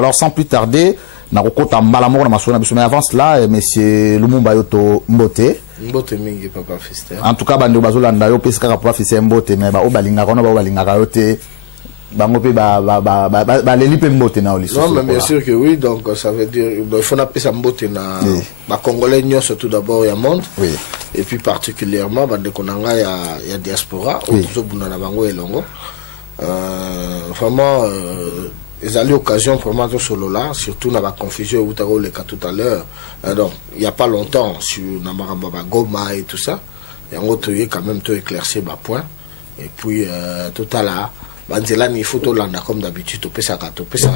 Alors sans plus tarder, nakokota malamoko na masona biso, mais avant cela, monsieur Lumumba Yoto Mbote. Mbote mingi papa Fister. En tout cas, bando bazolanda yo pesa kaka papa Fister Mbote, mais ba obalinga kono ba obalinga yote. Bango pe ba leli pe Mbote na oliso. Non, mais bien sûr que oui, donc ça veut dire il faut appeler ça Mbote na ba congolais nyos tout d'abord ya monde. Oui. Et puis particulièrement bande konanga ya diaspora autour buna na bango elongo. Vraiment ils allaient l'occasion vraiment de solo là, surtout dans la confusion où tu as le cas tout à l'heure. Donc il n'y a pas longtemps sur Namaramba Goma et tout ça, il y a un autre quand même tout éclairci bas point. Et puis tout à l'heure, Banzela il faut tout l'anda comme d'habitude, tu peux ça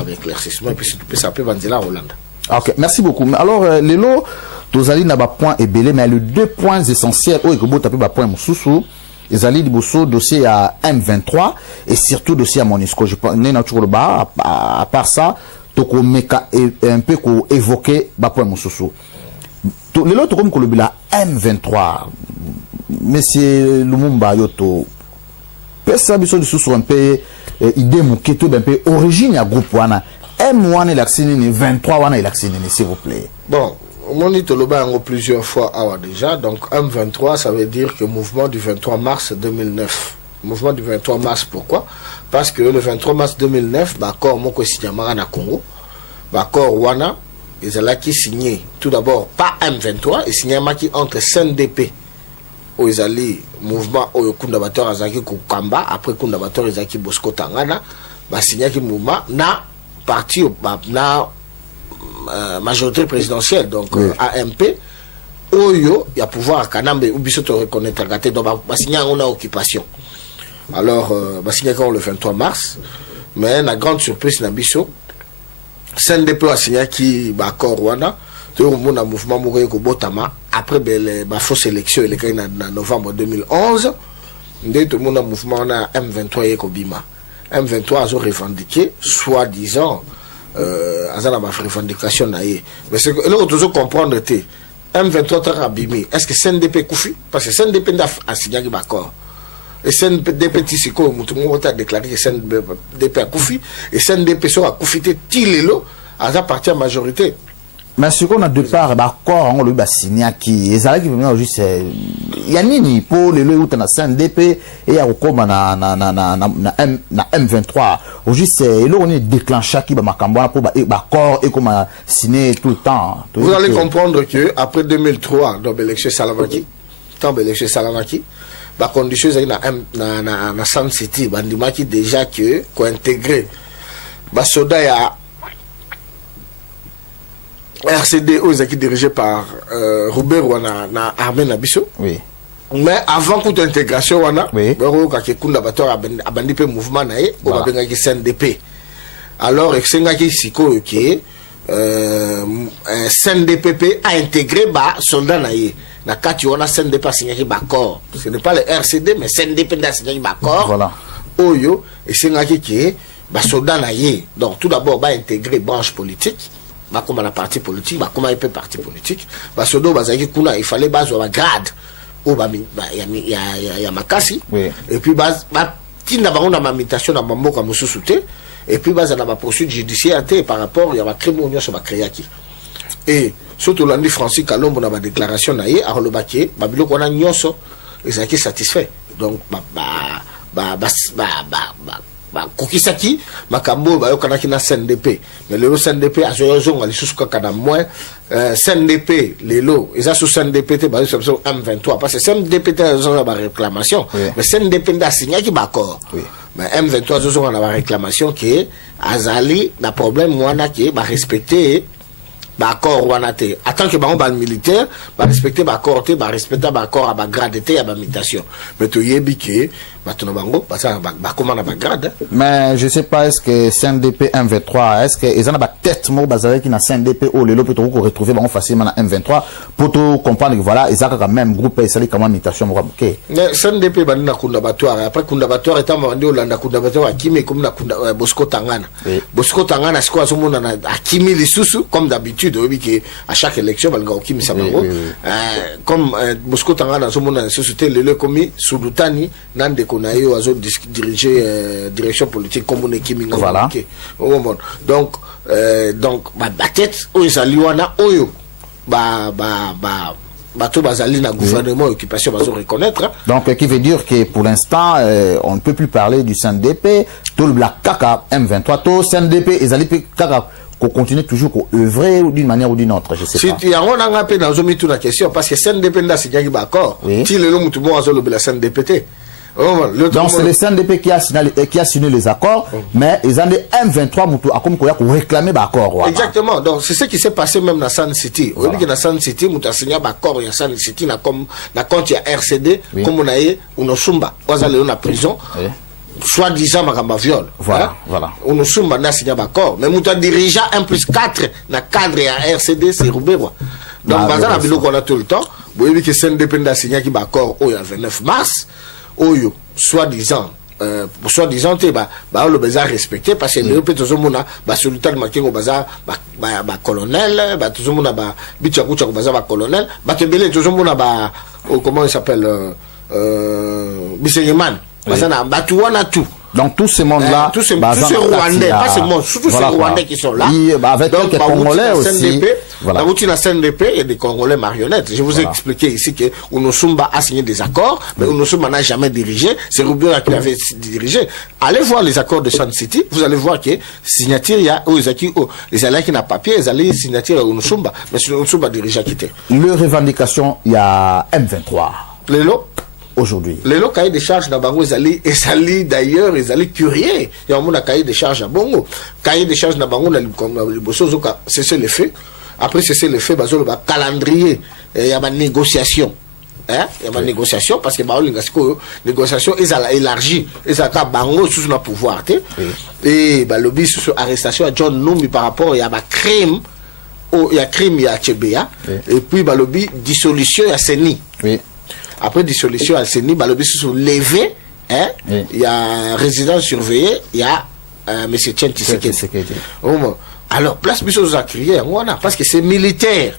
avec éclaircissement et puis tu peux ça peut Banzela Hollande. Ok, merci beaucoup. Alors les lots, tous allez n'a pas point et belé, mais les 2 points essentiels, oh et que vous tapez bas point mon sous. Ils allaient du dossier à M23 et surtout dossier à Monisco. Je pense à part ça, toko meka un peu ko évoquer ba point Moussoussou. Les autres comme kolobila M23, monsieur Lumumba Yoto, pesa biso du sous un peu idée mouketo un peu origine à groupe wana M1 et l'accini 23 wana et l'accini s'il vous plaît. Bon. On dit plusieurs fois déjà, donc M23 ça veut dire que mouvement du 23 mars 2009. Mouvement du 23 mars, pourquoi? Parce que le 23 mars 2009, d'accord, mon signé na Congo, d'accord, Wana, ils ont qui signé tout d'abord pas M23, ils signé entre CNDP, où ils allaient mouvement au Kundabator Azaki Kukamba, après Kundabator Azaki Bosco Tangana, bah signé qui mouvement na parti na majorité présidentielle, donc oui. AMP, Oyo, il y a pouvoir Kanambe, ou bien reconnaître gâté, donc signer on a occupation. Alors, signer quand le 23 mars, mais la grande surprise, Nabiso, CNDP a signé qui, accord Rwanda, tout le monde a mouvement Mouré Botama, après la fausse élection, il est en novembre 2011, tout le monde a mouvement M23 et Kobima. M23 a revendiqué, soi-disant, à la revendication mais c'est que nous devons comprendre que M23 abîmé. Est-ce que CNDP Koufi? Parce que CNDP a signé un accord. Et CNDP Tissiko, tout le monde a déclaré que CNDP a Koufi. Et CNDP a Koufi Tilelo à la partie à majorité. Mais ce qu'on a de part, d'accord, on l'a signé qui. Et ça qui veut juste, il y a ni pour les lois où tu as CNDP et il y a encore na M23. Au juste, et là on est déclenché qui va m'accompagner pour d'accord et comme signé tout le temps. Vous allez comprendre que après 2003, dans l'élection Salamaki, la condition c'est na Sun City, bandimaki déjà que qu'on intégrer, soda ya RCD qui dirigé par Robert Wana na armée Nabiso. Oui. Mais avant toute intégration wana, oui. Kunda bator abandi pe mouvement na ye, o babenga ki CNDP. Alors exenga ki siko ki CNDP a intégré ba soldat na ye. Na kati wana CNDP signé ki ba corps. Ce n'est pas le RCD mais CNDP a signé ba corps. Voilà. Oyo exenga ki ba soldat na ye. Donc tout d'abord ba intégrer branche politique. Comme la parti politique, comment il peut parti politique, il fallait baser grade ou il y a makasi et puis tinda bango na mitation na mamboka mususute et puis base na poursuite judiciaire par rapport il y a crime sur ba créaki et surtout lundi Francis Kalombo na déclaration na ye a relobaki babiloko na nyonso ezaki satisfait donc kokisaki makambo bayokanaki na CNDP mais lelo CNDP azozonga lisusu kaka na moins CNDP lelo eza sous CNDP te bazo M23 parce que CNDP te azonga ba réclamation mais CNDP nda signaki ba accord mais M23 azozonga na ba réclamation que azali na problème wana ki ba respecter ba accord wana te attend que ba militaire ba respecter ba accord te ba respecter ba accord à ba grade te à ba mutation mais to yebi que mais je sais pas est-ce que CNDP M23 est-ce que ils ont pas tête mot basé qui na CNDP ou les peut retrouver facilement na M23 pour tout comprendre que voilà ils ont quand même groupe et ça comment mutation OK mais CNDP ba na kundabatoire après kundabatoire étant mandé Olanda kundabatoire akimi comme na Bosco Tangana Bosco Tangana c'est quoi ce monde na akimi lisusu comme d'habitude l'habitude à chaque élection comme Bosco Tanga dans son société le commis Soudutani nan de konayo azo diriger direction politique comme on est Kiminga. Voilà. Donc tête oyezali wana oyo bato bazali na gouvernement occupation bazo reconnaître. Donc qui veut dire que pour l'instant on ne peut plus parler du CNDP, tout le black kaka M23 tout CNDP ezali kaka qu'on continue toujours qu'on œuvrer d'une manière ou d'une autre, je sais pas. Si on a un peu dans la question parce que CNDP là c'est qui d'accord. Si le nom tout le monde a le CNDP. Donc c'est le CNDP qui a signé les accords, mais ils ont des M23 comme quoi pour réclamer l'accord. Exactement. Donc c'est ce qui s'est passé même dans Sun City. Au lieu que dans Sun City, on a signé l'accord il y a Sun City na comme na compte il y a RCD comme on a eu on Sumba, on a allé en prison. Soi-disant makamba viol. Voilà. On Sumba na signé l'accord, mais on a dirigé 1+4 na cadre à RCD c'est Roubaix. Donc bazar biloko on a tout le temps. Vous voyez que CNDP a signé qui l'accord au 29 mars. Oyo soi-disant te le bazar respecté parce que le peut toujours mona sultan makengo bazar colonel toujours mona bichakucha bazar colonel tembele toujours mona comment il s'appelle Bisenyeman bazana batuwana tout. Donc tous ces mondes-là, tous ces Rwandais, pas ces mondes, surtout ces Rwandais qui sont là. Avec quelques Congolais aussi. Voilà. Il y a des Congolais marionnettes. Je vous ai expliqué ici que Unosumba a signé des accords, mais Unosumba n'a jamais dirigé. C'est Rubio qui avait dirigé. Allez voir les accords de Sun City, vous allez voir que signature, il y a les alliés qui n'ont pas papier, les alliés signature à Unosumba, mais Unosumba dirige à quitter. Leur revendication, il y a M23. Les lots aujourd'hui. Les lots cahiers de charges dans Bango, ils d'ailleurs, ils allaient curieux. Il y a un cahier de charges à Bongo. Cahier de charges dans Bango, c'est le fait. Après, c'est le fait, le calendrier. Il y a une négociation. Il y a une négociation parce que les négociations, ils ont élargi. Ils ont Bango sous le pouvoir. Et le bis sur arrestation à John Numbi par rapport à un crime. Il y a crime, il y a Tchébéa. Et puis, le bis dissolution, il y a Seni. Après dissolution à Seni, le bis sont levés. Il y a résident surveillé, il y a M. Tien Tshisekedi. Alors, place Bissot a crié, parce que c'est militaires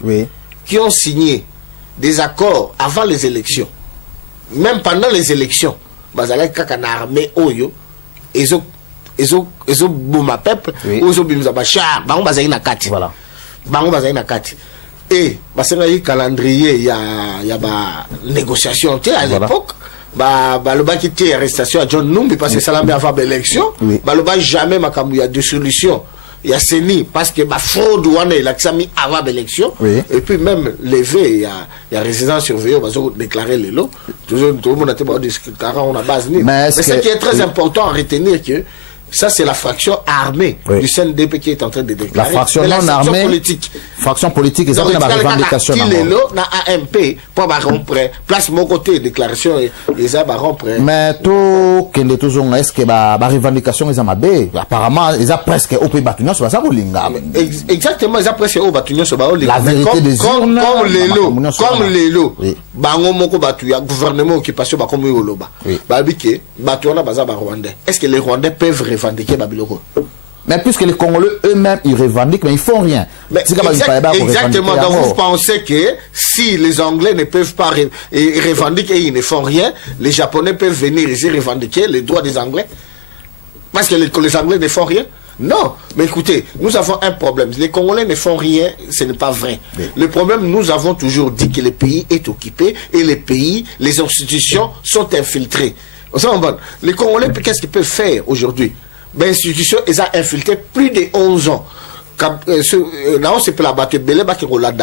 qui ont signé des accords avant les élections. Même pendant les élections, bazala kaka na armée oyo, ezo bouma peuple, ozo bimza bachar, bango bazali na kati. Voilà. Bango bazali na kati. Et basenga yi calendrier, il y a ba négociation à l'époque. Le bas qui était arrestation à John Numbi parce que ça l'a mis avant l'élection. Le bas jamais il y a deux solutions. Il y a Seni parce que fraude ou il a mis avant l'élection. Et puis même levé, il y a résidence surveillée, on va déclarer les lots. Tout le monde a été déclaré, on a base. Mais ce qui est très important à retenir que ça, c'est la fraction armée du CNDP qui est en train de déclarer. La fraction non armée. Politique. Fraction politique, et ça, c'est la revendication. Il est là, na AMP, pour rompre. Place mon côté, déclaration, et ça, rompre. Mais tout, est-ce que la revendication, ils ont mabé. Apparemment, ils ont presque au pays battu, c'est pas ça, exactement, ils ont presque au battu, c'est pas la vérité des urnes. Comme les lots. Bango moko battu, il y a gouvernement qui passe par comme Yoloba. Babike, battu, on a bazar Rwandais. Est-ce que les Rwandais peuvent revendiquer Babiloko? Mais puisque les Congolais eux-mêmes ils revendiquent, mais ils font rien. Exactement. Donc vous pensez que si les Anglais ne peuvent pas revendiquer et ils ne font rien, les Japonais peuvent venir ici revendiquer les droits des Anglais? Parce que les Anglais ne font rien? Non. Mais écoutez, nous avons un problème. Les Congolais ne font rien, ce n'est pas vrai. Le problème, nous avons toujours dit que le pays est occupé et les institutions sont infiltrées. Les Congolais, qu'est-ce qu'ils peuvent faire aujourd'hui? L'institution, ils ont infiltré plus de 11 ans. Là, on s'est la battre.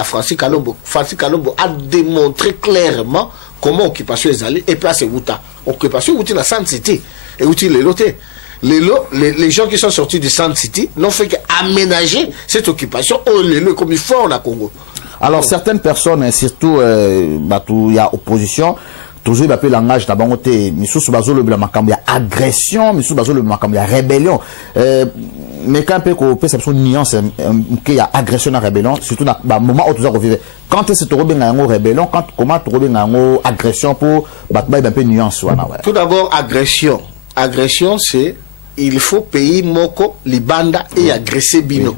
Francis Kalombo a démontré clairement comment occupation est allée et place Wuta. Occupation Wuta dans Sun City et Wuta les lotés. Les gens qui sont sortis de Sun City n'ont fait qu'aménager cette occupation comme il faut en Congo. Alors certaines personnes, surtout il y a opposition, toujours il appelle langage d'abord misous bazolo la makambo ya agression, misous bazolo makambo ya rébellion. Mais quand peut ko perception nuance qu'il y a agression et rébellion, surtout dans moment où tu as vivre. Quand est-ce que tu rebenga ngo rébellion, comment tu rebenga ngo agression pour battre un peu nuance wana. Tout d'abord agression. Agression c'est il faut payer moko libanda et agresser bino.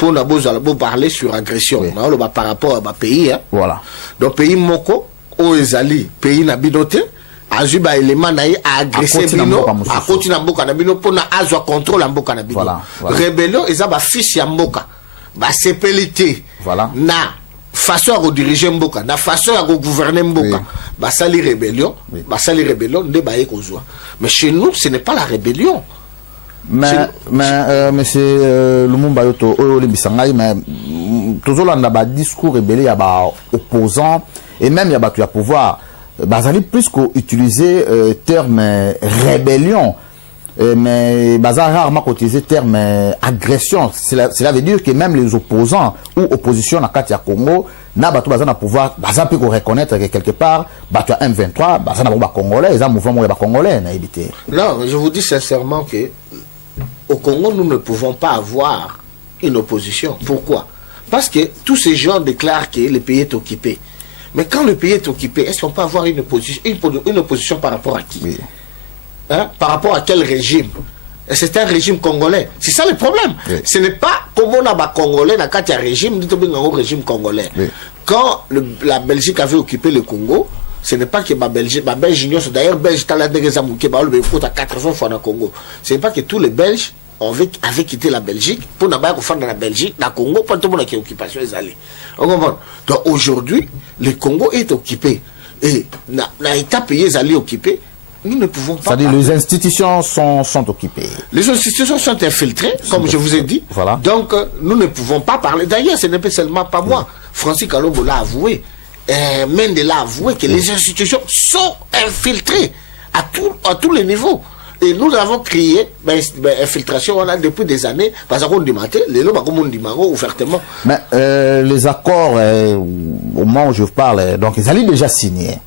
pour nous parler sur agression. Oui. Par rapport à pays. Hein. Voilà. Donc, pays Moko, Oezali, pays Nabidote, Azuba élément naï a agressé Bino, a continué à Mboka Nabino pour na azwa contrôle à Mboka Nabino. Voilà. Rébellion, ils ont fils ya Mboka. Ba sépélité. Voilà. Na façon à diriger Mboka, na façon à gouverner Mboka. Oui. Ba sali rébellion, ba sali rébellion, ne ba kozwa. Mais chez nous, ce n'est pas la rébellion. Mais monsieur Lumumba Yoto oyo libisangai mais toujours là na ba discours rébellé ya ba opposants et même ya ba tu pouvoir bazali plus qu'utiliser terme rébellion mais bazali rarement utiliser terme agression. Cela veut dire que même les opposants ou opposition na kati ya Congo na bato bazana pouvoir bazali peut reconnaître que quelque part bato ya M23 bazana ba congolais ils ont mouvement ba congolais na éviter. Non, je vous dis sincèrement que au Congo, nous ne pouvons pas avoir une opposition. Pourquoi? Parce que tous ces gens déclarent que le pays est occupé. Mais quand le pays est occupé, est-ce qu'on peut avoir une opposition par rapport à qui? Oui. Hein? Par rapport à quel régime? C'est un régime congolais. C'est ça le problème. Oui. Ce n'est pas comme on a un Congolais dans un régime, un régime congolais. Oui. Quand la Belgique avait occupé le Congo, ce n'est pas que ma Belgique, d'ailleurs, Belge, à 80 fois dans le Congo. Ce n'est pas que tous les Belges avaient quitté la Belgique pour ne pas faire dans la Belgique, dans le Congo, pour tout le monde qui est occupation est allé. Donc aujourd'hui, le Congo est occupé. Et l'État pays est allé occupé. Nous ne pouvons pas. C'est-à-dire les institutions sont occupées. Les institutions sont infiltrées, comme je vous ai dit. Voilà. Donc nous ne pouvons pas parler. D'ailleurs, ce n'est pas seulement pas moi. Francis Kalombo l'a avoué. Mendela a avoué que les institutions sont infiltrées à tous les niveaux. Et nous avons crié infiltration on a depuis des années parce qu'on dit les lois comme on dit ouvertement. Mais les accords au moment où je vous parle donc ils allaient déjà signer.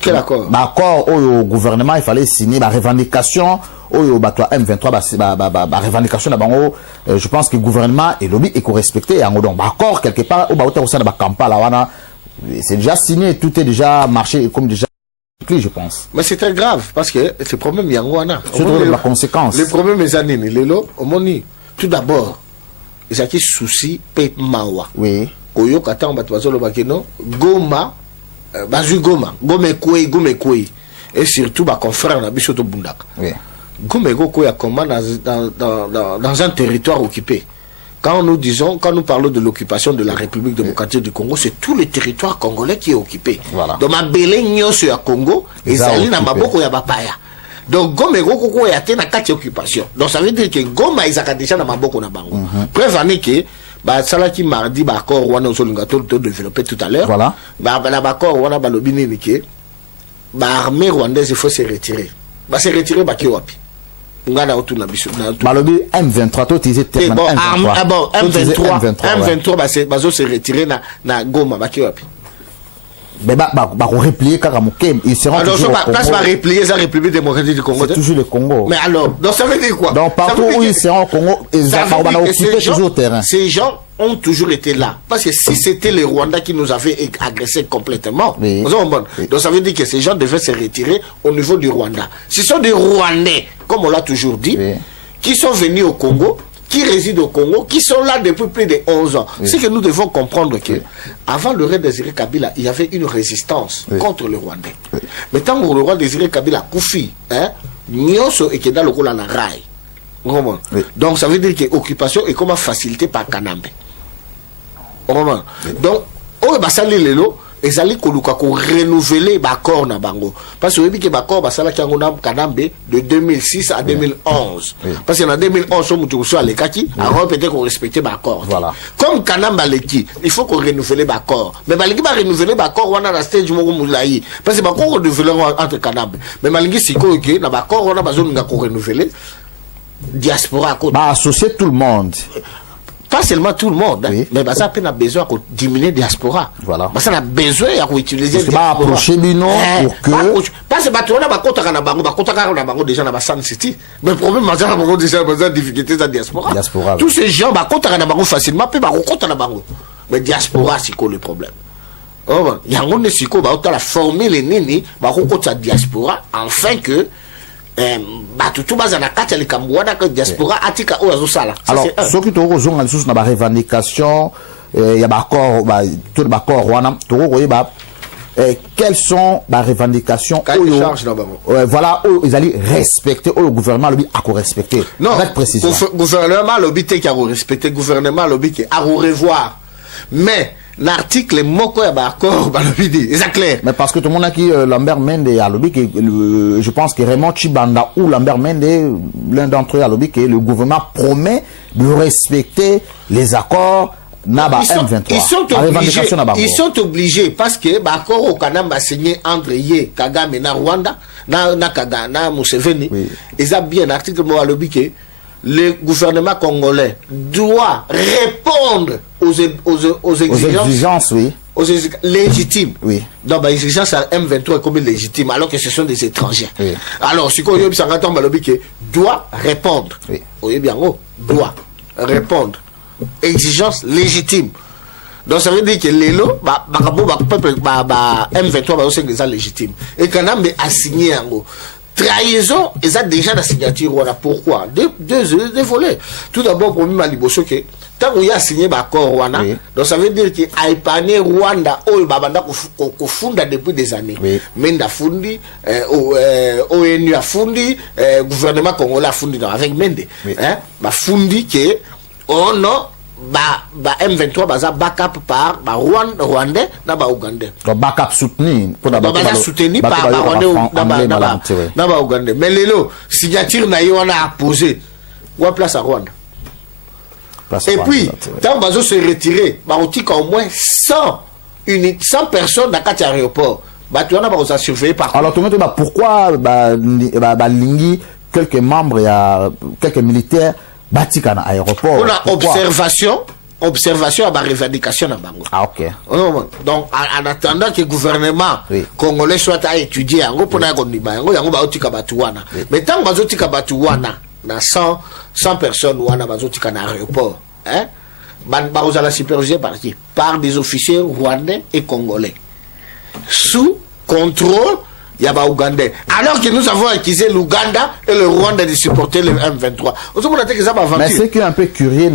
Quel accord? Accord au gouvernement il fallait signer la revendication au bateau M23 revendication d'abord je pense que le gouvernement et lobby est respecté en donc accord quelque part au bateau au sein de la campagne c'est déjà signé tout est déjà marché comme déjà je pense. Mais c'est très grave parce que ce problème yangoana. Surtout la conséquence. Le problème est années lelo omoni tout d'abord ils ont qui souci pe mawa. Oui. Koyo kata bato bazolo bakeno Goma bazu Goma Gomekwe et surtout ba confrère na biso to bundaka. Oui. Gomeko ya comment dans un territoire occupé. Quand nous parlons de l'occupation de la République démocratique du Congo, c'est tout le territoire congolais qui est occupé. Voilà. Donc, ma belé nyoso ya Congo, ils allaient na maboko ya bapaya. Donc, Goma koko ya te na kati occupation. Donc, ça veut dire que Goma ils ont déjà na maboko na bango. Preuve année que ça qui mardi accord wana osolinga to développer tout à l'heure. Voilà. L'accord wana balobi nini ke armée rwandaise il faut se retirer. Se retirer ba ki wapi. Balobi M23 to utiliser terme M23 bazo se retirer na Goma baki wapi. Mais replier ils seront alors toujours pas replier la République démocratique du Congo. C'est toujours le Congo. Mais alors donc ça veut dire quoi? Donc partout où ils seront au Congo ils vont occuper toujours le terrain. Ces gens ont toujours été là parce que si c'était les Rwandais qui nous avaient agressés complètement, oui. Donc ça veut dire que ces gens devaient se retirer au niveau du Rwanda. Ce sont des Rwandais, comme on l'a toujours dit, oui. Qui sont venus au Congo, qui résident au Congo, qui sont là depuis plus de 11 ans. Oui. C'est que nous devons comprendre que avant le roi Désiré Kabila, il y avait une résistance contre le Rwandais. Oui. Mais tant que le roi Désiré Kabila Koufi, Nyoso et Keda le Kola na Rai. Donc ça veut dire que l'occupation est comme facilitée par Kanambe. Donc, oh basali lelo ezali koluka ko renouveler l'accord na bango parce que oui que l'accord basala ki ngona Kanambe de 2006 à 2011 parce que en 2011 on mutu so ale kaki alors peut-être qu'on respecter l'accord. Voilà. Comme Kanamba leki, il faut qu'on renouvelle l'accord. Mais balingi ba renouveler l'accord wana na stage moko mulai parce que l'accord renouveler entre Kanambe. Mais balingi siko ke na l'accord wana bazoni nga ko renouveler diaspora ko ba associer tout le monde. Pas seulement tout le monde, mais ça a besoin de diminuer la diaspora. Voilà. Ça a besoin d'utiliser la diaspora. Approcher Bino pour que... Parce que tu as déjà dans San City. Mais le problème, c'est que déjà des difficultés de la diaspora. Tous ces gens, ils facilement, puis mais diaspora, c'est quoi le problème? Il y a un la formule, la diaspora, afin que tout bas na kati ya likambo wana que diaspora atika o azosala. Alors ce qui toko zonga lisusu na ba revendication ya ba accord tout ba accord wana toko koyeba quelles sont les revendications voilà où ils allaient respecter où le gouvernement lobby a respecté non avec précision gouvernement lobby qui a respecté gouvernement lobby qui a revoir mais l'article moko ya ba accord ba lobby dit c'est clair mais parce que tout le monde a qui Lambert Mende a lobby que je pense que Raymond Chibanda ou Lambert Mende l'un d'entre eux a lobby que le gouvernement promet de respecter les accords. Ils sont obligés parce que l'accord au Canada a signé entre Kagame et Rwanda, na Museveni. Ils ont bien article que le gouvernement congolais doit répondre aux exigences, oui. Aux légitimes. Oui. Donc, les exigences à M23 est comme légitime, alors que ce sont des étrangers. Oui. Alors, si on doit répondre, oui, bien, doit répondre. Exigence légitime. Donc ça veut dire que l'élo M23 c'est déjà légitime et quand on a signé en gros trahison ils ont déjà la signature voilà pourquoi deux volets. Tout d'abord pour moi liboso que tant qu'on a signé l'accord Rwanda donc ça veut dire que a épargné Rwanda au babanda ko funda depuis des années mais nda fundi ONU a fundi gouvernement congolais a fundi avec Mende hein ba fundi que oh non, M23 baza backup par Rwandais na ba Ougandais. Donc backup soutenu pour d'abord soutenu par Rwandais na ba Ougandais. Mais lelo signature na yo on a posé ou place à Rwanda. Et puis tant bazo se retirer, ba otika au moins 100 personnes dans quatre aéroports. Ba tu on a ba surveiller par. Alors tu me dis pourquoi lingi quelques membres quelques militaires Batika na aéroport. On a observation à ma revendication à Bango. Ah ok. Donc en attendant que le gouvernement congolais soit à étudier en gros pour na gondiba en gros yango ba otika batuwana. Mais tant bazotika batuwana na 100 personnes wana bazotika na aéroport, hein? Ba la supervisée par des officiers rwandais et congolais. Sous contrôle Yaba Ougandais. Alors que nous avons accusé l'Ouganda et le Rwanda de supporter le M23. Mais ce qui est un peu curieux,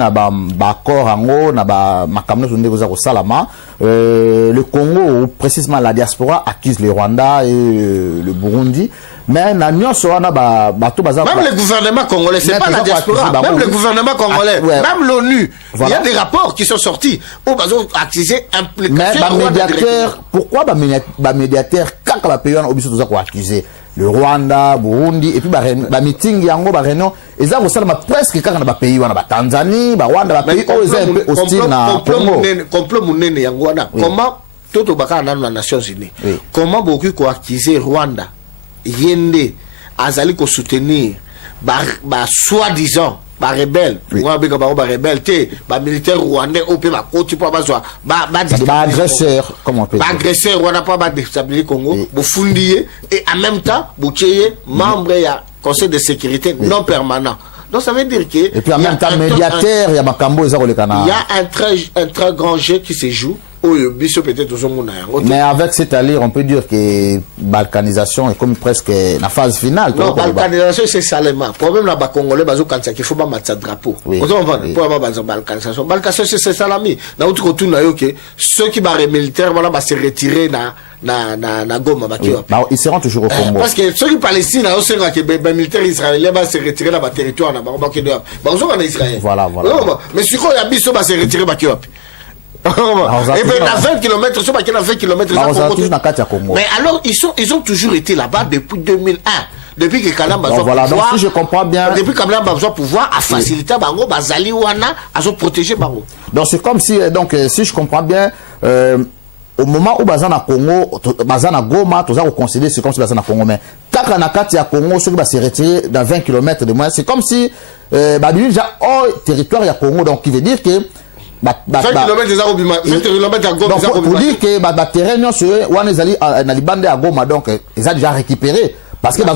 le Congo, ou précisément la diaspora, accuse le Rwanda et le Burundi. Mais même le gouvernement congolais, c'est pas la diaspora, même le gouvernement congolais, même l'ONU, il y a des rapports qui sont sortis où ils ont accusé implication. Mais médiateur, pourquoi les médiateurs, quand les pays ont accusé le Rwanda, Burundi, et puis les meetings, réunion, ils ont presque quand les pays, Tanzanie, Rwanda, les pays où ils sont hostiles dans le Congo. Complot Mounene Yangwana, comment tout au Bakar dans les Nations Unies, comment beaucoup ont accusé Rwanda? Yende azali ko soutenir soi-disant rebelle militaire rwandais au pays agresseur comment on peut dire agresseur on n'a pas déstabiliser Congo bofundier et en même temps boutier membre ya conseil de sécurité non permanent. Donc ça veut dire que et puis en même temps médiateur il y a un très grand jeu qui se joue. Mais avec cette allure, on peut dire que balkanisation est comme presque la phase finale. Non, balkanisation c'est salement. Problème là-bas, Congolais, il faut pas mettre drapeau. Vous comprenez? Pour avoir balkanisation. Balkanisation c'est salami. Dans autre retour, ceux qui barrent militaires, voilà, se retirer na Goma. Ils seront toujours au Congo. Parce que ceux qui Palestine, les militaires israéliens vont se retirer dans le territoire. Voilà. Mais si on y a se retirer, et bien, à 20 km, sur 20 km, mais alors, ils ont toujours été là-bas depuis 2001. Depuis que Kalamba a voilà, donc si je comprends bien. Depuis que Kalamba a pouvoir à faciliter Bango, Bazali Wana, à protéger Bango. Donc c'est comme si, si je comprends bien, au moment où Bazana Congo, Bazana Goma, tout ça, vous considérez c'est comme si Bazana Congo, mais Takana Katia Congo, ceux qui vont se retirer dans 20 km de moins, c'est comme si, déjà, hors territoire, il y a Congo, donc qui veut dire que, 20 km à Goma. Donc, pour dire que le terrain, c'est à Goma, donc ils ont déjà récupéré. Parce que ce n'est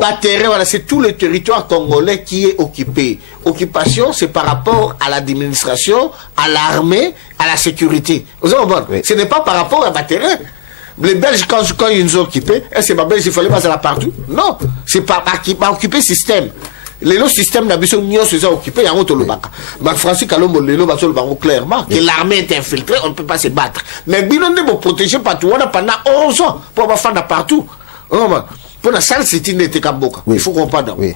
pas terrain, voilà, c'est tout le territoire congolais qui est occupé. Occupation, c'est par rapport à l'administration, à l'armée, à la sécurité. Ce n'est pas par rapport à terrain. Les Belges, quand ils nous ont occupés, est-ce que les Belges, il fallait passer là partout? Non, c'est pas occuper le système. Le système d'habitude, nous sommes occupés, il y a un autre lobaka. Mais Francis Kalombo, le lobaka, clairement, que l'armée est infiltrée, on ne peut pas se battre. Mais Binon de protéger partout, on a pendant 11 ans, pour avoir fait partout. Pour la salle, c'est une été Kamboka. Il faut comprendre. Oui.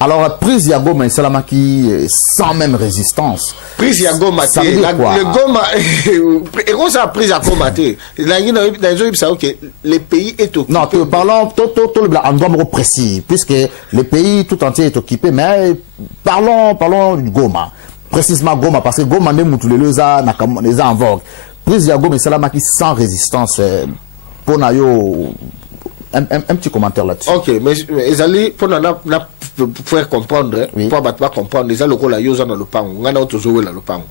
Alors, prise Yagoma et Salamaki sans même résistance. Prise Yagoma, le Goma, et quand ça a prise Yagoma, le pays est occupé. Non, parlons en droit précis, puisque le pays tout entier est occupé, mais parlons du Goma. Précisément Goma, parce que Goma, les en vogue. Prise Yagoma et Salamaki sans résistance, pour Nayo. Un petit commentaire là-dessus. Ok, mais Ezali, pour faire comprendre, pour comprendre, les alocaux là, ils ont dans le pango, on a autre joué dans le pango.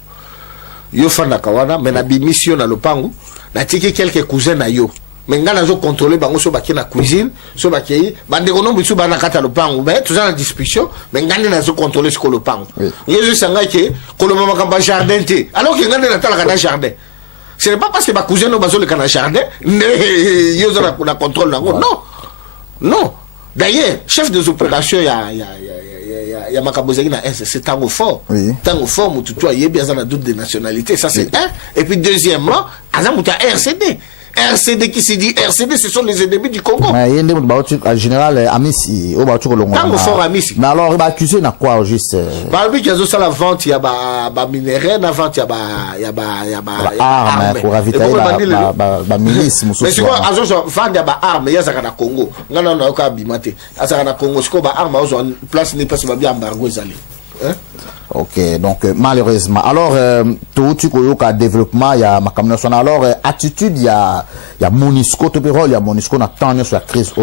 Yo fan na kawana, mais na bimission dans le pango, na tiki quelques cousins na yo. Mais on a contrôlé bango so baki na cuisine, so baki, bande kono bisu bana kata le pango, mais tout ça en discussion, mais on a contrôlé ce que le pango. Les gens sanga que le maman kamba jardin té, alors que on a dans jardin. Ce n'est pas parce que ma cousine n'a pas le jardin, mais ils ont la contrôle. Non, non. D'ailleurs, chef des opérations, il y a Makabozaki, c'est Tango Fort. Tango Fort, il y a bien un doute de nationalité. Ça, c'est un. Et puis, deuxièmement, il y a RCD. RCD qui s'est dit RCD, ce sont les ennemis du Congo. Mais il y a un général Amissi. Tango Fort Amissi. Mais alors, il va accuser n'a quoi juste? Bah, lui, il y a la vente, il y a des minéraux, la vente, il y a des armes pour ravitailler la milice. Mais c'est quoi, il y a des armes, il y a des Congo. Il y a des abimate. Il y a des Congo, c'est quoi, des armes, il y a une place, il n'y a pas embargo. Ok, donc malheureusement. Alors, tout le développement, il y a ma communauté. Alors, attitude, il y a Monisco, tout le il y a Monisco, on attend sur la crise.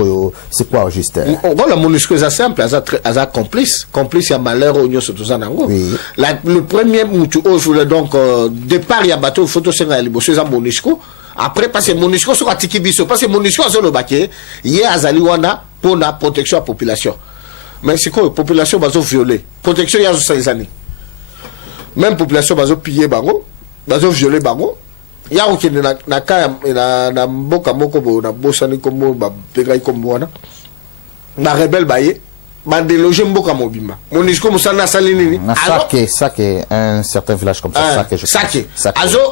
C'est quoi, juste? Voilà, Monisco, c'est simple, il a complice. Complice, il y a malheur au Nyo, c'est tout ça. Le premier, donc, départ, il y a bateau, photo, c'est un Monisco. Après, parce que Monisco, c'est un Tikibiso. Parce que Monisco, c'est le baquet. Il y a Azaliwana pour la protection de la population. Mais c'est quoi, la population va se violer. Protection, il y a 5 années. Même population va se piller, va se violer. Il y a aucun na mboka moko na bosani comme pegai comme wana. Na rebelle baye, ba déloger mboka mobimba. Monisco musana salini ni. Sake un certain village comme ça, Sake.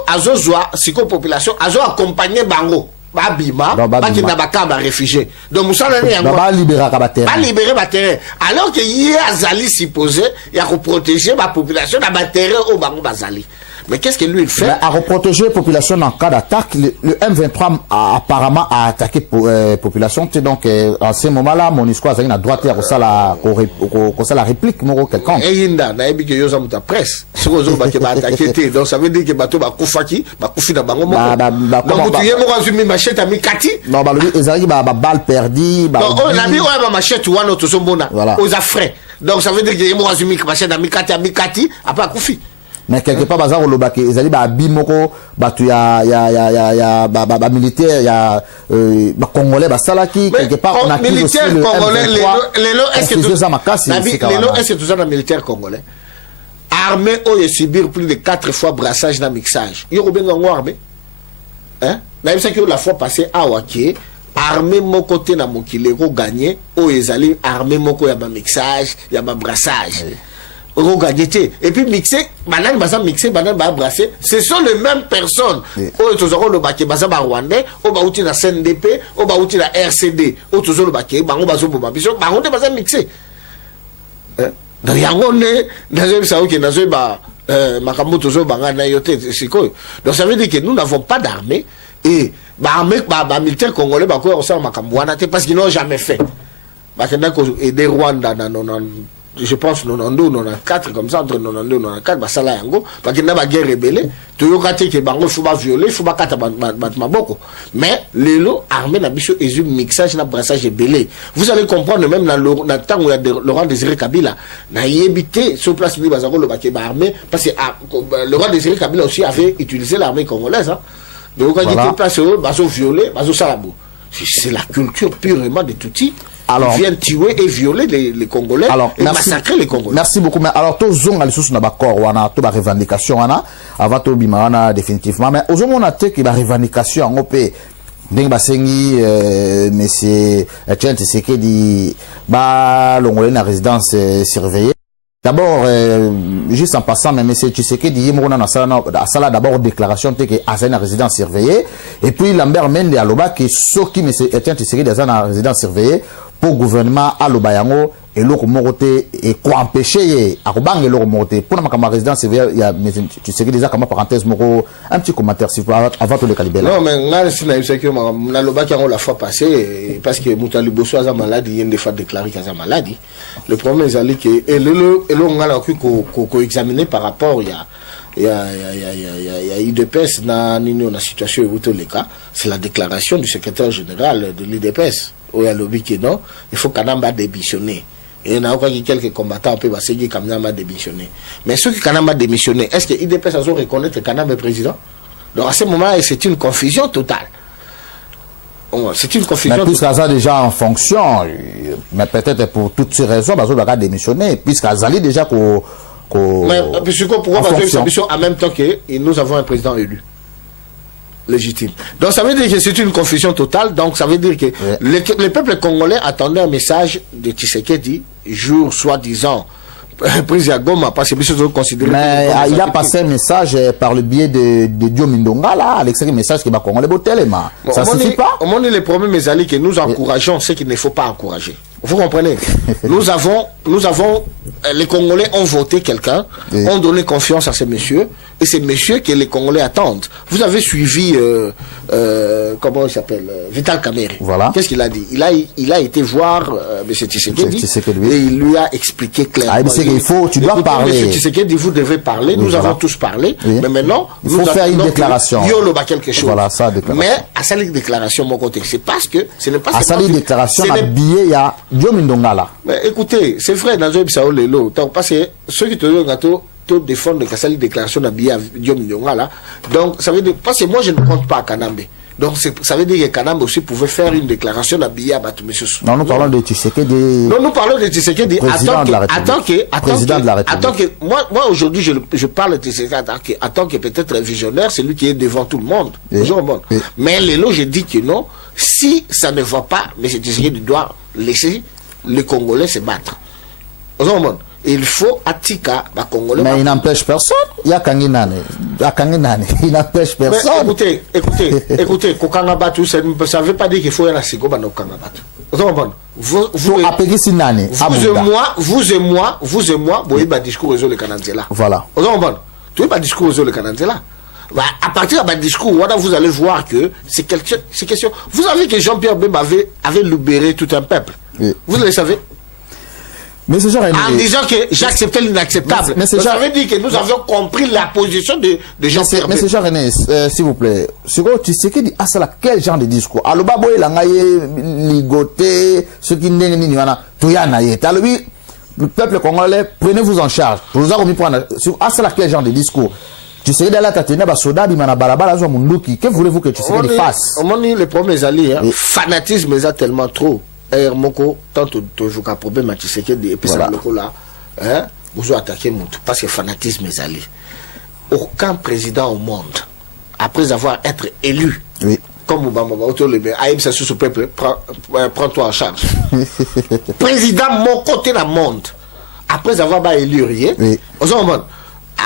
Azo zoa siko population, azo accompagner bango. Babima, qui n'a pas qu'à réfugié. Donc, Moussa n'a libérer le terrain. Alors qu'il y a Zali supposé, il y a protéger la population dans le terrain au Bango Bazali. Mais qu'est-ce que lui il fait? À reprotéger la population en cas d'attaque, le M23 apparemment a attaqué la population. Donc, en ce moment-là, Monisco a la droite à la réplique, quelconque. Et il y a une presse. Donc, ça veut dire que bateau va koufaki, va koufi dans Bango. Donc, tu es mis machette à Mikati. Non, ils arrivent à balle perdue. Donc, on a mis ma machette ou un autre zombona aux affrets. Donc, ça veut dire que tu es mis machette à Mikati, après koufi. Mais quelque part bazar au lobake ezali ba bimoko batu ya militaire ya congolais ba salaki quelque part on a militaire congolais les lots est-ce que tout ça dans militaire congolais armée au subir plus de 4 fois brassage dans mixage yo benga armée hein na ça que la fois passée à Waké armée mon côté na mokile ko gagner au ezali armée moko ya ba mixage ya ba brassage. Et puis mixer, banane basa mixer, banane basa brasser, ce sont les mêmes personnes. Au toujours le baké basa ba rwandais, au ba outil la CNDP, au ba outil la RCD, au toujours le baké, bango baso pour babison, bango de basa mixer. Donc yango ne, nazo ça ok, nazo ba makambo toujours banga na yote c'est quoi. Donc ça veut dire que nous n'avons pas d'armée et armée militaire congolais ba quoi on sait makambo wana parce qu'ils n'ont jamais fait. Ba kenda ko aider Rwanda dans je pense 92 94 comme ça entre 92 et 94 basala yango bakina ba guerre rebelle toyokati ke bango faut ba violer faut ba kata maboko mais lelo armée na biso ezu mixage na brassage rebelle vous allez comprendre même dans le temps où il y a Laurent Désiré Kabila na yebité sur place bi bazako le baké armée parce que Laurent Désiré Kabila aussi avait utilisé l'armée congolaise hein donc quand il était place baso violer baso salabo c'est la culture purement de Tutsi. Alors, ils viennent tuer et violer les Congolais et massacrer les Congolais. Merci beaucoup. Mais alors, tous ont les sous d'accord, on a toute la revendication, avant tout bimana définitivement. Mais aux hommes on a que la revendication en OP. Deng basengi, monsieur Etienne Tshisekedi, l'ongolais na résidence surveillée. D'abord, juste en passant, mais monsieur Tshisekedi, il a sala d'abord déclaration que à na résidence surveillée. Et puis Lambert Mende a loba que ceux qui monsieur Etienne Tshisekedi a na résidence surveillée pour le gouvernement à lobayango et l'autre moroté et quoi empêcher à rebang et l'autre moroté pour ma résidence surveillée. Il y a monsieur Tshisekedi déjà comme parenthèse moro un petit commentaire s'il vous plaît avant tout le calibre. Non mais là si na que na loba qui on la fois passée parce que Moutali Bosso a maladie, il y a des fois déclaré qu'il a maladie. Le problème c'est que et le on a qu'on examiner par rapport il y a IDPS dans une situation où tous les cas c'est la déclaration du secrétaire général de l'IDPS où il y a lobby qui non il faut Kanamba démissionner et il y a encore quelques combattants peut passer qui Kanamba démissionner mais ceux qui Kanamba démissionner est-ce que l'IDPS a reconnaître Kanamba est président donc à ce moment c'est une confusion totale. C'est une confusion. Mais puisqu'ils sont déjà en fonction, mais peut-être pour toutes ces raisons, ils vont démissionner, puisqu'ils sont déjà mais pourquoi parce que en même temps que nous avons un président élu légitime. Donc ça veut dire que c'est une confusion totale. Donc ça veut dire que les peuples congolais attendaient un message de Tshisekedi, jour soi-disant prise à Goma, parce que considéré. Mais il a passé un message par le biais de Dio Mindonga, là, avec ce message qui va Congolais Botelema. Ça ne suffit pas. Au moment où les problèmes, mes alliés, que nous encourageons ce qu'il ne faut pas encourager. Vous comprenez? nous avons, les Congolais ont voté quelqu'un, ont donné confiance à ces messieurs, et ces messieurs que les Congolais attendent. Vous avez suivi, comment il s'appelle, Vital Kamerhe. Voilà. Qu'est-ce qu'il a dit? Il a été voir M. Tshisekedi et il lui a expliqué clairement. Il faut, tu dois parler. M. Tshisekedi, vous devez parler. Oui, nous avons tous parlé, mais maintenant, il faut faire une déclaration. Yoloba quelque chose. Voilà, ça, déclaration. Mais à cette déclaration, mon côté, c'est parce que ce n'est pas. À cette déclaration, il y a Dio Mindonga là. Mais écoutez, c'est vrai, dans le Sao Lelo, parce que ceux qui te donnent gâteau, te défendent de Kassali déclaration d'habiller à Dio Mindonga là. Donc, ça veut dire, parce que moi, je ne compte pas à Kanambe. Donc, ça veut dire que Kanambe aussi pouvait faire une déclaration d'habiller à Batou Monsieur. Non, nous parlons de Tshisekedi. Non, nous parlons de Tshisekedi. Attends que, moi, aujourd'hui, je parle de Tshisekedi en tant que peut-être visionnaire, c'est lui qui est devant tout le monde. Mais Lelo, je dis que non, si ça ne va pas, mais Tshisekedi doit laisser les Congolais se battre. Il faut Atika, la Congolais. Mais il n'empêche personne. Il y a Kanginane. Il n'empêche personne. Mais écoutez, Kokangabatu, ça ne veut pas dire qu'il faut y aller à Sigoba dans Kokangabatu. Vous et moi, vous voyez le discours aux le Canadien. Voilà. Tu vois le discours aux le Canadien. À partir de discours, vous allez voir que c'est question. Vous savez que Jean-Pierre Bemba avait libéré tout un peuple. Oui. Vous le savez. Mais ce genre en disant que j'acceptais l'inacceptable. Mais ça veut dire que nous avions compris la position de Jean-Pierre. Mais ce genre s'il vous plaît, tu sais que ah c'est quel genre de discours? Alors babo il a ligoté ce qui n'est ni wana tuyana yé. Le peuple congolais, prenez-vous en charge. Nous avons mis prendre ah c'est quel genre de discours? Tu sais d'aller t'attendre soda bimana balabala zo munduki. Que voulez-vous que tu sais qu'il fasse? Au moment les premiers alliés, fanatisme est tellement trop. Moko tant tu joues qu'un problème à Tshisekedi et puis ça le là vous attaquez Moutou parce que fanatisme est allé. Aucun président au monde après avoir été élu comme Obama Aïb ça sous ce peuple prends-toi en charge. Président mon côté dans le monde après avoir élu rien aux hommes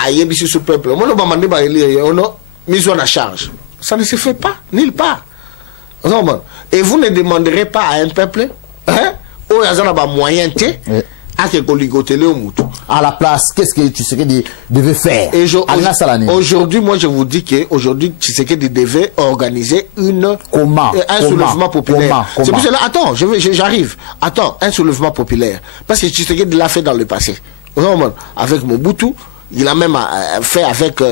Aïb sur ce peuple mon Obama n'est élu on a mis en charge ça ne se fait pas nulle part. Et vous ne demanderez pas à un peuple, où il y a des moyens, à la place, qu'est-ce que Tshisekedi devait faire? Aujourd'hui, moi je vous dis que aujourd'hui Tshisekedi devait organiser un soulèvement populaire. C'est pour cela, attends, j'arrive. Attends, un soulèvement populaire. Parce que Tshisekedi l'a fait dans le passé. Avec Mobutu. Il a même fait avec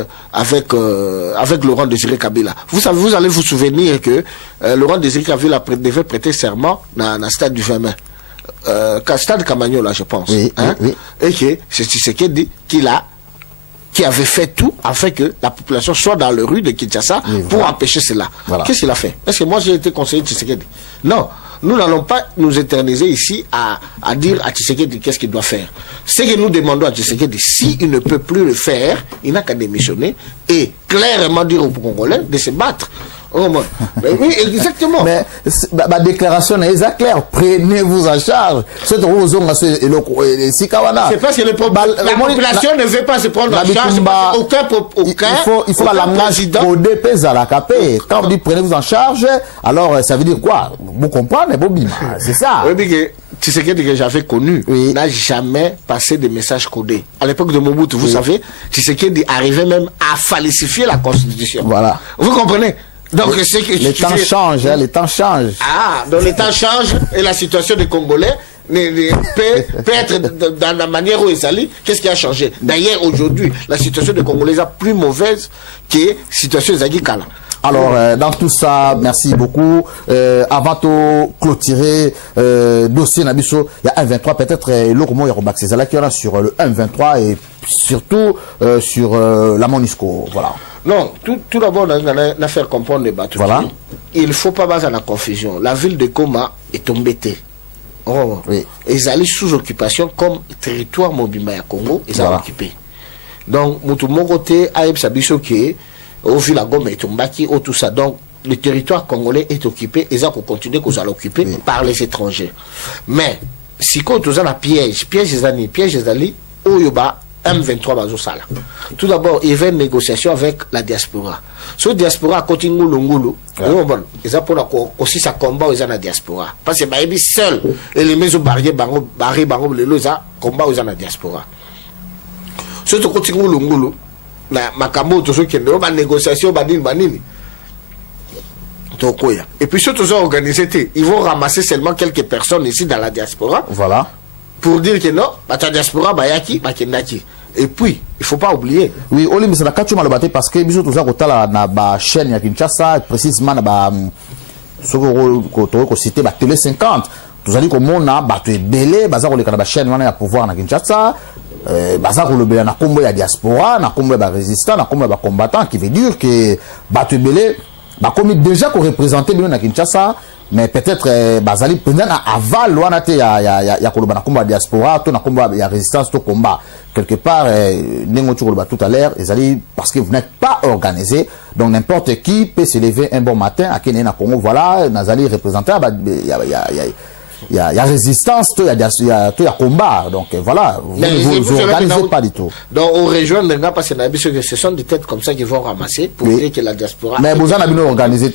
Laurent Désiré Kabila. Vous savez, vous allez vous souvenir que Laurent Désiré Kabila devait prêter serment dans le stade du 20 mai. Stade Camagnola, je pense. Oui. Et que c'est Tshisekedi qui l'a qui avait fait tout afin que la population soit dans les rues de Kinshasa pour empêcher cela. Voilà. Qu'est-ce qu'il a fait? Est-ce que moi j'ai été conseiller de Tshisekedi? Non. Nous n'allons pas nous éterniser ici à dire à Tshisekedi qu'est-ce qu'il doit faire. Ce que nous demandons à Tshisekedi, s'il ne peut plus le faire, il n'a qu'à démissionner et clairement dire aux Congolais de se battre. Oh, mais oui, exactement. Mais ma déclaration est claire. Prenez-vous en charge. C'est parce que la population ne veut pas se prendre en charge. Il faut la langage pour dépêcher à la capée. Quand on dit prenez-vous en charge, alors ça veut dire quoi? Vous comprenez, c'est ça. Oui, Tshisekedi que j'avais connu n'a jamais passé de messages codés. À l'époque de Mobutu, vous savez, Tshisekedi arrivait même à falsifier la constitution. Voilà. Vous comprenez? Donc, c'est que les temps changent, hein, les temps changent. Ah, donc les temps changent et la situation des Congolais peut être dans la manière où ils s'allient. Qu'est-ce qui a changé? D'ailleurs, aujourd'hui, la situation des Congolais est plus mauvaise que la situation des Agikala. Alors, dans tout ça, merci beaucoup. Avant de clôturer dossier Nabiso, il y a 1.23, peut-être l'Okomo Yarobax, c'est là qu'il y en a sur le 1.23 et surtout sur la Monisco. Voilà. Non, tout d'abord, on a fait comprendre le bateau. Voilà. Il ne faut pas baser la confusion. La ville de Goma est embêtée. Oh, oui. Ils allaient sous occupation comme territoire mobile à Congo, ils ont occupé. Donc, mon côté, Aïb Sabiso qui est au ville à Goma et Tombaki, tout ça. Donc, le territoire congolais est occupé, ils ont continué à l'occuper par les étrangers. Mais, si quand on a un piège les amis, Oyoba, M23 Bazosala. Tout d'abord, il y avait une négociation avec la diaspora. Ce diaspora, continue Lungulu, ils ont aussi sa combat aux la diaspora. Parce que les seuls éléments de barrière, les combat aux la diaspora. Surtout continue Lungulu, ma camo, tout ce qui est une négociation, banini. Et puis surtout, ils ont organisé, ils vont ramasser seulement quelques personnes ici dans la diaspora. Voilà. Pour dire que non, la diaspora, bayaki, bakendaki. Et puis, il ne faut pas oublier. Oui, on est là parce que nous avons une chaîne à Kinshasa, précisément cité Télé 50. Nous avons dit que nous avons belé, nous avons une chaîne à pouvoir à Kinshasa, nous avons une combo de diaspora, une combo de résistants, une combo de combattants, qui veut dire que nous belé, comme déjà qu'on représentait à Kinshasa, mais peut-être bazali pendant aval loin il y a combat diaspora tout na combat il y a résistance tout combat quelque part nengo tout à l'heure ils allaient parce que vous n'êtes pas organisé donc n'importe qui peut se lever un bon matin à Kenya na Congo voilà nazali représenter il y a résistance il y a combat donc voilà vous organisez pas du tout donc on rejoint les gars parce que ce sont des têtes comme ça qui vont ramasser pour dire que la diaspora mais vous en avez organisé et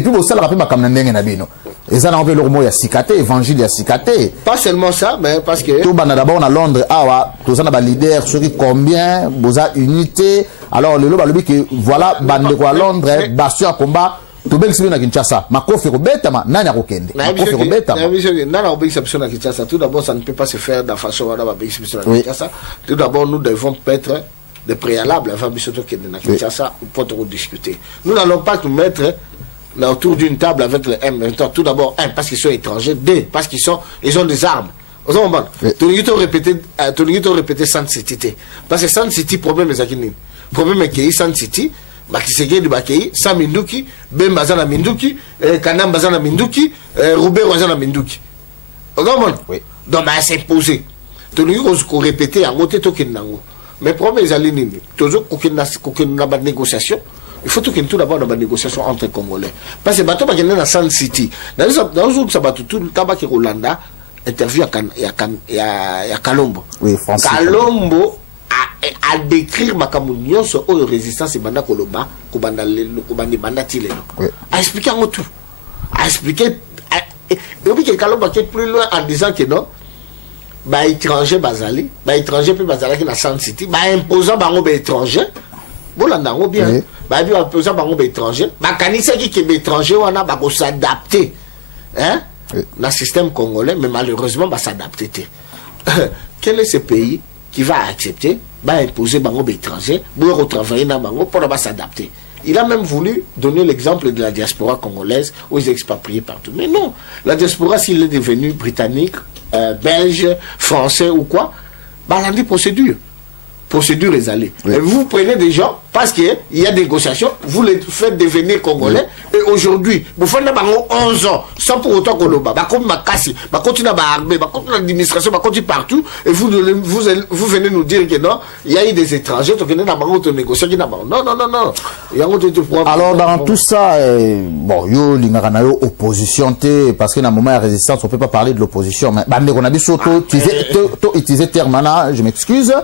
puis vous savez rappeler ma comme ndenge na bino et ça on veut le mot ya sikate évangile ya sikate pas seulement ça mais parce que tout bana d'abord on a Londres awa tout ça na ba leader ceux qui combien vous a unité alors le loba lobi que voilà bande quoi Londres bastion à combat tout bien que na Kinshasa makofi ko betama nani akokende makofi ko betama nana obéissance na Kinshasa tout d'abord ça ne peut pas se faire de façon à obéissance na Kinshasa tout d'abord nous devons mettre des préalables avant bisoto que na Kinshasa pour discuter nous n'allons pas nous mettre autour d'une table avec le M23 tout d'abord parce qu'ils sont étrangers deux parce qu'ils ont des armes aux hommes tout le temps répéter Sun City parce que Sun City problème les akini problème est que Sun City Bakisegedi Bakei, Saminduki, Ben Bazana Minduki, Kanam Bazana Minduki, Robert Bazana Minduki. Oui. Donc, c'est imposé. Tu nous as répété en côté Tokinango. Mais problème, les alliés, toujours qu'il n'y a pas de négociation. Il faut tout d'abord une négociation entre les Congolais. Parce que bateau qui est dans Sun City, dans les autres bateaux, tout le tabac qui est Rolanda, interview à Kalombo. Oui, Français. Kalombo à décrire ma camunioso ou résistance et banda koloba kubanda banda tileno à expliquer en tout à expliquer et puis que Kalomba qui est plus loin en disant que non bah étranger bazali bah étranger puis bazali qui na Sun City bah imposant bango ba étranger bolanda ngo bien bah puis imposant bango ba étranger bah kanisa qui est étranger on a bah s'adapter hein le système congolais mais malheureusement bah s'adapter quel est ce pays qui va accepter, va imposer bango étranger, pour retravailler dans bango pour s'adapter. Il a même voulu donner l'exemple de la diaspora congolaise aux expatriés partout. Mais non, la diaspora s'il est devenu britannique, belge, français ou quoi, bah on a des procédures. procédure est allée. Oui. Et vous prenez des gens, parce qu'il y a des négociations, vous les faites devenir Congolais, et aujourd'hui, vous faites 11 ans, sans pour autant qu'on le bat, comme Makassi, continue à l'armée, continue à l'administration, continue partout, et vous venez nous dire que non, il y a eu des étrangers, donc il y a des négociations, non. Alors, dans tout ça, bon, yo, l'inganayo opposition, parce qu'à un moment de résistance, on ne peut pas parler de l'opposition, mais on a dit surtout, utiliser terme, je m'excuse.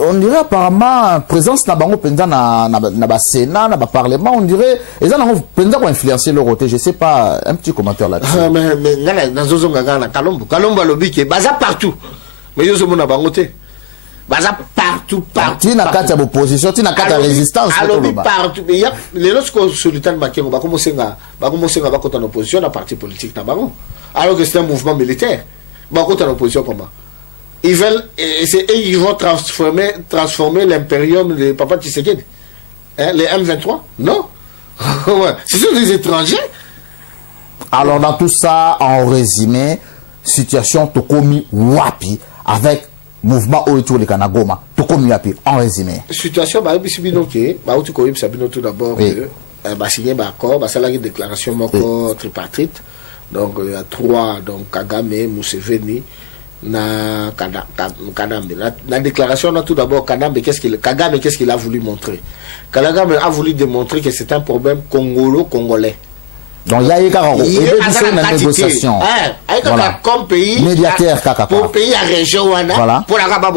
On dirait apparemment présence na bango pendant na Sénat, na parlement, on dirait ils ont pendant qu'on influencer leur côté, je sais pas, un petit commentaire là-dessus. Mais dans zozo ngana Kalombo lobby qui baza partout. Mais yo zomo na bango te. Baza partout. Tu n'as qu'à ta opposition, tu n'as qu'à ta résistance. Lobby partout. Mais il y a les lorsqu'on sultan makengo ba commencer ba côté en opposition à parti politique na bango. Alors que c'est un mouvement militaire. Ba côté en opposition comment? Ils veulent, ils vont transformer l'impérium de Papa Tshisekedi. Hein, les M23? Non. Ce sont des étrangers. Alors, dans tout ça, en résumé, situation Tokomi Wapi avec mouvement autour de Kanagoma. Tokomi Wapi, en résumé. Situation, tout d'abord, signé un accord, ça une déclaration tripartite. Donc, il y a 3, donc Kagame, Museveni, na Kanambe. La déclaration, tout d'abord, Kagame, qu'est-ce qu'il a voulu montrer? Kagame a voulu démontrer que c'est un problème congolais. Donc, il y a eu une négociation. Voilà. Comme pays, médiateur, pour pays à région, voilà. Pour la Gaba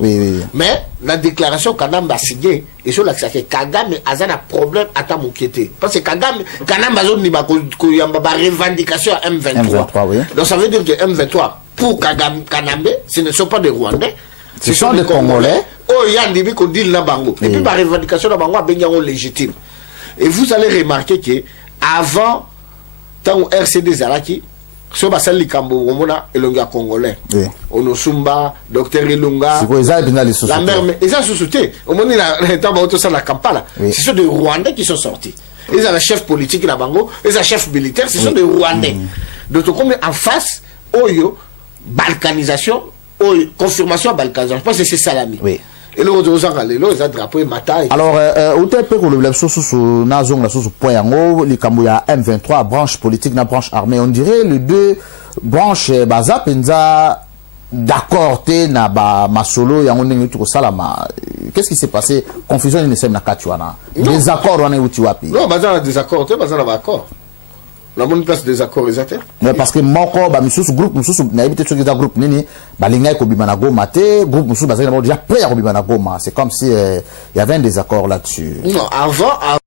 oui. Mais la déclaration Kagame a signé, et sur l'accès que Kagame a un problème à ta mouquette. Parce que Kagame a une revendication à M23. Oui. Donc ça veut dire que M23, pour Kagame, ce ne sont pas des Rwandais. Ce sont des Congolais. Oh, il y a un début qu'on dit là bango. Et puis ma revendication là bango a bien légitime. Et vous allez remarquer que avant tant RCD Zalaki, so basali kambo omona elonga congolais. Onosumba, docteur Ilunga. C'est quoi ça bien les sociétés. La mère mais ils ont sous-souté. Omoni la temps auto ça la Kampala. Ce sont des Rwandais qui sont sortis. Ils ont le chef politique là bango, ils ont le chef militaire, ce sont des Rwandais. Donc comme en face oyo balkanisation, confirmation balkanisation, parce que c'est Salami. Oui. Et le drapeau Mataï. Alors, au peu que le sous Nazong, la sous point en haut, les Kambuya M23, branche politique, la branche armée, on dirait les deux branches Baza Penza d'accord, na ba masolo, ya on est tout salama. Qu'est-ce qui s'est passé? Confusion, il ne s'est pas katuana. Des accords, on est où tu as pu? Non, Baza a des accords, tu Baza a accord. La bonne place des accords exacts. Mais parce que mon corps, groupe, n'a évité ce groupe, nini, balinga ko bimanago mate, groupe musu baza déjà prêt à bimanago ma. C'est comme si il y avait un désaccord là-dessus. Non, avant la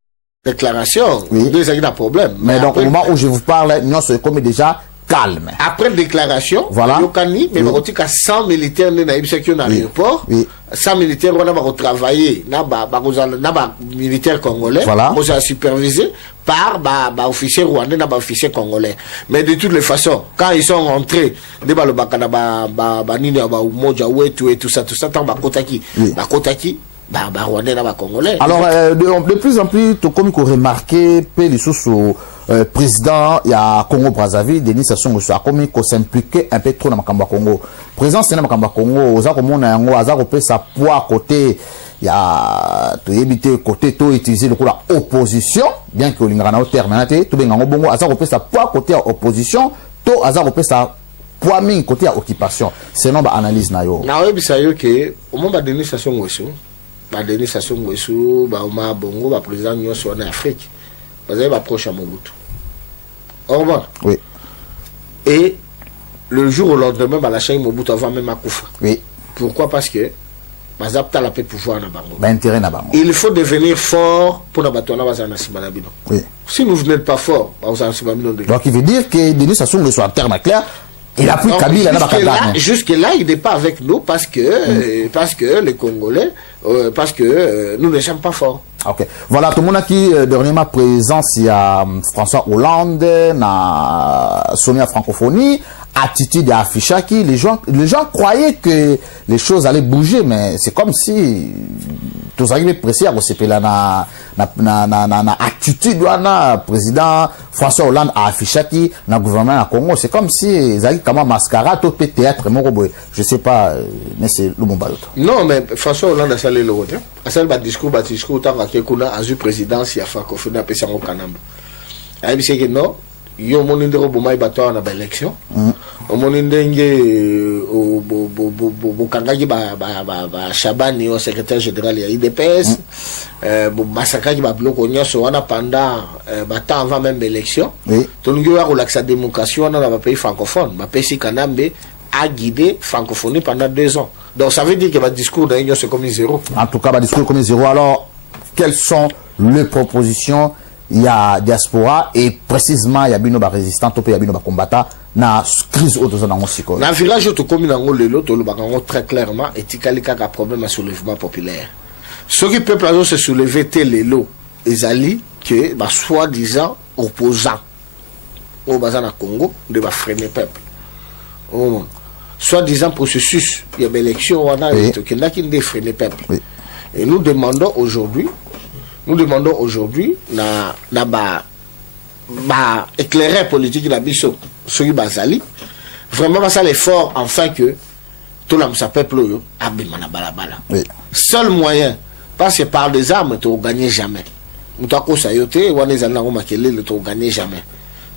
déclaration, il y a eu un problème. Mais donc au moment où je vous parle, non, c'est comme déjà calme. Après déclaration, voilà. Yokani, mais on dit qu'à 100 militaires dans l'aéroport, 100 militaires on a travaillé, militaires congolais, voilà. On a supervisé par officiers rwandais, officiers congolais. Mais de toutes les façons, quand ils sont rentrés, tout ça, tant Kotaki, Rwandais, Congolais. Alors, de plus en plus, comme vous remarquez, les sous président, il y a Congo-Brazzaville, Denis Sassou Nguesso, comme il s'impliquait un peu trop dans le Congo. Présence dans le Congo, aux Azako sa poids à côté, il y a tout éviter côté tout utiliser le coup la opposition, bien que l'ingana au terme, tout bien en bongo, Azako sa poids côté opposition, tout Azako sa poids min côté occupation. C'est non analyse na yo. Na webi sa yo que au moment de Denis Sassou Nguesso, Denis Sassou Nguesso, Oma Bongo, président nyonso en Afrique. Vous avez approché à Mobutu. Au revoir. Oui. Et le jour au lendemain, la chaîne Mobutu avant même à Koufa. Oui. Pourquoi? Parce que Mazapta la paix pouvoir na bango. Intérêt na bango. Il faut devenir fort pour na batona bazana simanabino. Oui. Si vous n'êtes pas fort, bazana simanabino. Donc il veut dire que Denis Sassou Nguesso en termes clairs, il a pris Kabila là. Jusque-là, il n'est pas avec nous parce que les Congolais, parce que nous ne sommes pas forts. Ok. Voilà, tout le monde qui dernièrement présence, il y a François Hollande, na Sonia Francophonie, attitude à Afishaki, les gens croyaient que les choses allaient bouger, mais c'est comme si tous arrivés pressés à recevoir na attitude de président François Hollande à Afishaki dans le gouvernement à Congo. C'est comme si ils allaient comme un mascarade au théâtre. Je sais pas, mais c'est le Mumba. Non, mais François Hollande a salé le route. A salé le discours, tant qu'il a eu présidence, il a fait qu'on fait un peu ça au Canada. Il dit que non. Yo moninde ro bomai bato na ba élection o moninde nge o kangaki ba Shabani au secrétaire général ya IDPS bo masakaki ba bloko nyoso wana pendant temps avant même élection to ngi wa relaxa démocratie wana na ba pays francophone ba pesi Kanambe a guidé francophonie pendant 2 ans. Donc ça veut dire que le discours de l'Union c'est comme zéro. En tout cas, le discours comme zéro. Alors, quelles sont les propositions? Il y a diaspora et précisément il y a bino ba résistant il y a bino ba combattant na crise autour dans Mosiko. Na village to comme nango lelo to lo bakango très clairement et tikali kaka problème à soulèvement populaire. Ce qui peuple a se soulever tel lelo ezali que ba soi-disant opposants au bazana Congo de ba freiner peuple. Soi-disant processus il y a élection on a qui n'a qui freiner peuple. Et nous demandons aujourd'hui na éclaireur politique la biso sur bazali vraiment ça l'effort enfin que tout l'homme s'appelle peuple abimana balabala. Seul moyen parce que par des armes tu gagner jamais. Mutako sayote wana ezana ko makele tu gagner jamais.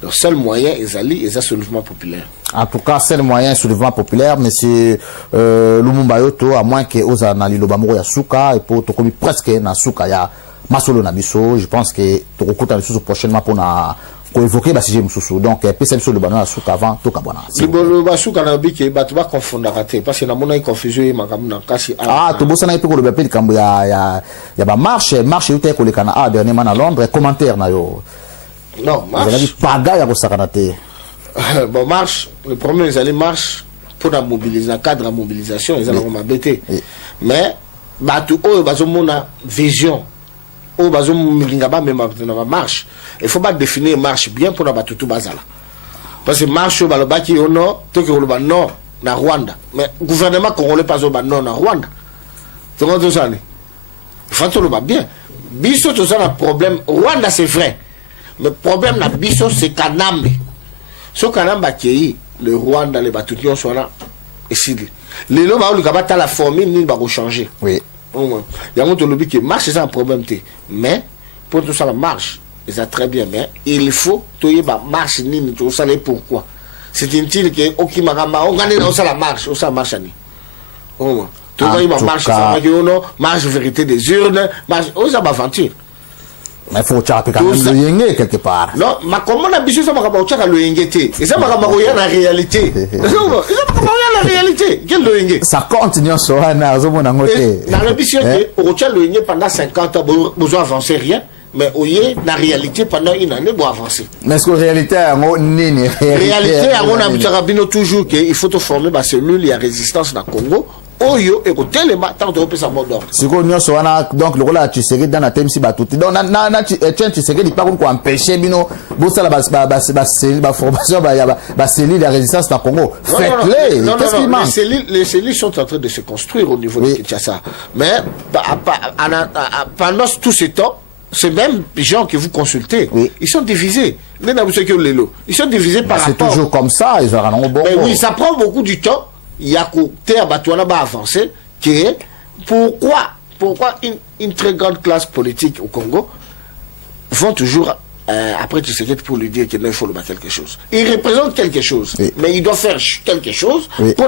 Le seul moyen ezali est un soulèvement populaire. En tout cas, c'est le moyen soulèvement populaire, mais c'est Lumumba Yoto, à moins que Ozana Lilobamoro Yasuka, et pour Tokomi presque Nasuka ya Masolo Nabiso, je pense que Tokokuta Nisusu prochainement pour évoquer le sujet Moussou. Donc, PSM sur le banon Yasuka avant Tokabona. Le Basuka Nabiki, tu vas confondre raté, parce que na confusion, ah, tu bosses na epiko le bapel kambo ya ba marche yote ko le kana a dernièrement à Londres, commentaire na yo. Non, marche. Bon, marche. Le problème, ils allaient marche pour la mobilisation, cadre de mobilisation, ils allaient m'embêter. Mais, tout le a vision. Marche. Il faut pas définir marche bien pour la tout bazala. Parce que marche, balobaki au nord, tout que non, na Rwanda. Mais le gouvernement congolais pas au non, na Rwanda. Tu vois tout ça? Il faut tout le bien. Biso, tout ça, le problème. Rwanda, c'est vrai. Le problème na biso c'est Kanambe. Ce Kanambe qui le Rwanda les batouillons sont là et si les lois le kabata la formule ni va changer. Oui. Il y a un lobby qui marche c'est un problème mais pour tout ça la marche c'est très bien mais il faut tout y marche ni tout ça les pourquoi. C'est une tille que OK magama on gagne dans ça la marche ça marche ni. Tout ça il marche ça marche vérité des urnes marche ça aventure. Mais il faut tchaper quand même le yenge quelque part. Non, mais comment on a besoin de faire le yenge? Et ça, c'est la réalité. C'est la réalité. Quel le yenge? Ça continue sur un azomon en côté. Dans l'ambition, on tient le yenge pendant 50 ans, besoin d'avancer rien. Mais au yenge, la réalité, pendant une année, pour avancer. Mais est-ce que la réalité, réalité, on a toujours qu'il faut former ma cellule, il y a résistance dans le Congo. Oyo écoutez les matins de repérer sa mort d'ordre. Si on y a donc le rôle à Tshisekedi dans la thème si batouti. Donc na Tshisekedi pas comme quoi empêcher bino bossa la formation ba cellule de résistance dans Congo. Faites-les. Qu'est-ce qui manque? Les cellules sont en train de se construire au niveau de Kinshasa. Mais pendant tout ce temps, ces mêmes gens que vous consultez, ils sont divisés. Ils sont divisés par rapport. C'est toujours comme ça, ils auront bon. Mais oui, ça prend beaucoup du temps. Il y a côté à Batouana va avancer que pourquoi une très grande classe politique au Congo vont toujours après tu sais pour lui dire qu'il faut le battre quelque chose. Il représente quelque chose, mais il doit faire quelque chose pour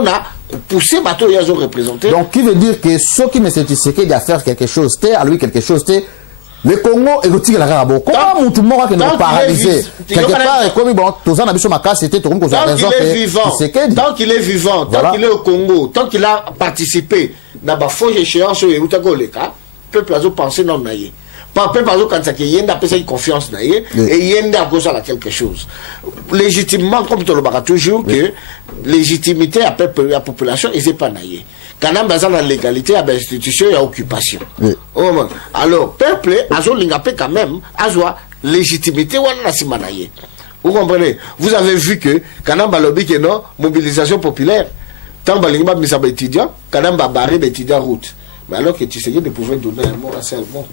pousser Bateau Yazo représenter. Donc qui veut dire que ceux qui me Tshisekedi à faire quelque chose, à lui quelque chose, le Congo est le la rabo. Comment tout le monde qui est paralysé quelque part comme bon tous en habitation ma casse c'était tout qu'on a raison que tant qu'il est vivant tant qu'il est au Congo tant qu'il a participé dans la fausse échéance et utagoleka peuple a pensé non naïe pas peuple a quand ça qui yenda pesa confiance naïe et yenda cause à quelque chose légitimement comme tout le bara toujours que légitimité à peuple la population et c'est pas naïe. Quand on a la légalité, à l'institution, il y a occupation. Alors, peuple, a quand même, a légitimité, ou a Vous comprenez? Vous avez vu que Kanamba lobby que non, mobilisation populaire. Tant que les étudiants, Kanamba barré les étudiants route. Mais alors que Tshisekedi pouvait donner un mot à seulement.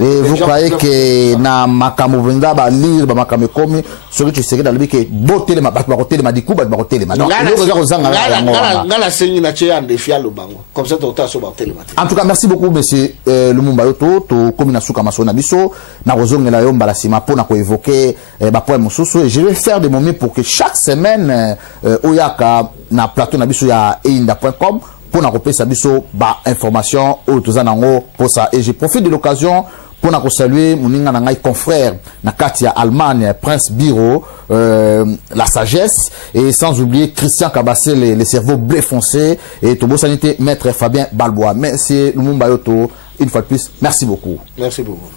Et vous croyez que na makambo venga ba lire ba makambo komi celui qui serait dans le que botter les mabakoter les madikou ba botter les madon ngala sengi na chia ndefia lo bango comme ça tota so ba botter les en tout cas merci beaucoup monsieur Lumumba Yoto to komi na suka masona biso na rozongela yo mbala sima pona ko évoquer ba point mosusu et je vais faire des moments pour que chaque semaine oyaka na plateau na biso ya einda.com pour na kopesa biso ba information o tozanango pour ça et je profite de l'occasion pour nous saluer mon confrère na Katia Allemagne Prince Biro la sagesse et sans oublier Christian Kabassé les cerveaux blé foncé et Tobo Sanité maître Fabien Balbois. Merci Lumumba Yoto une fois de plus, merci beaucoup. Merci beaucoup.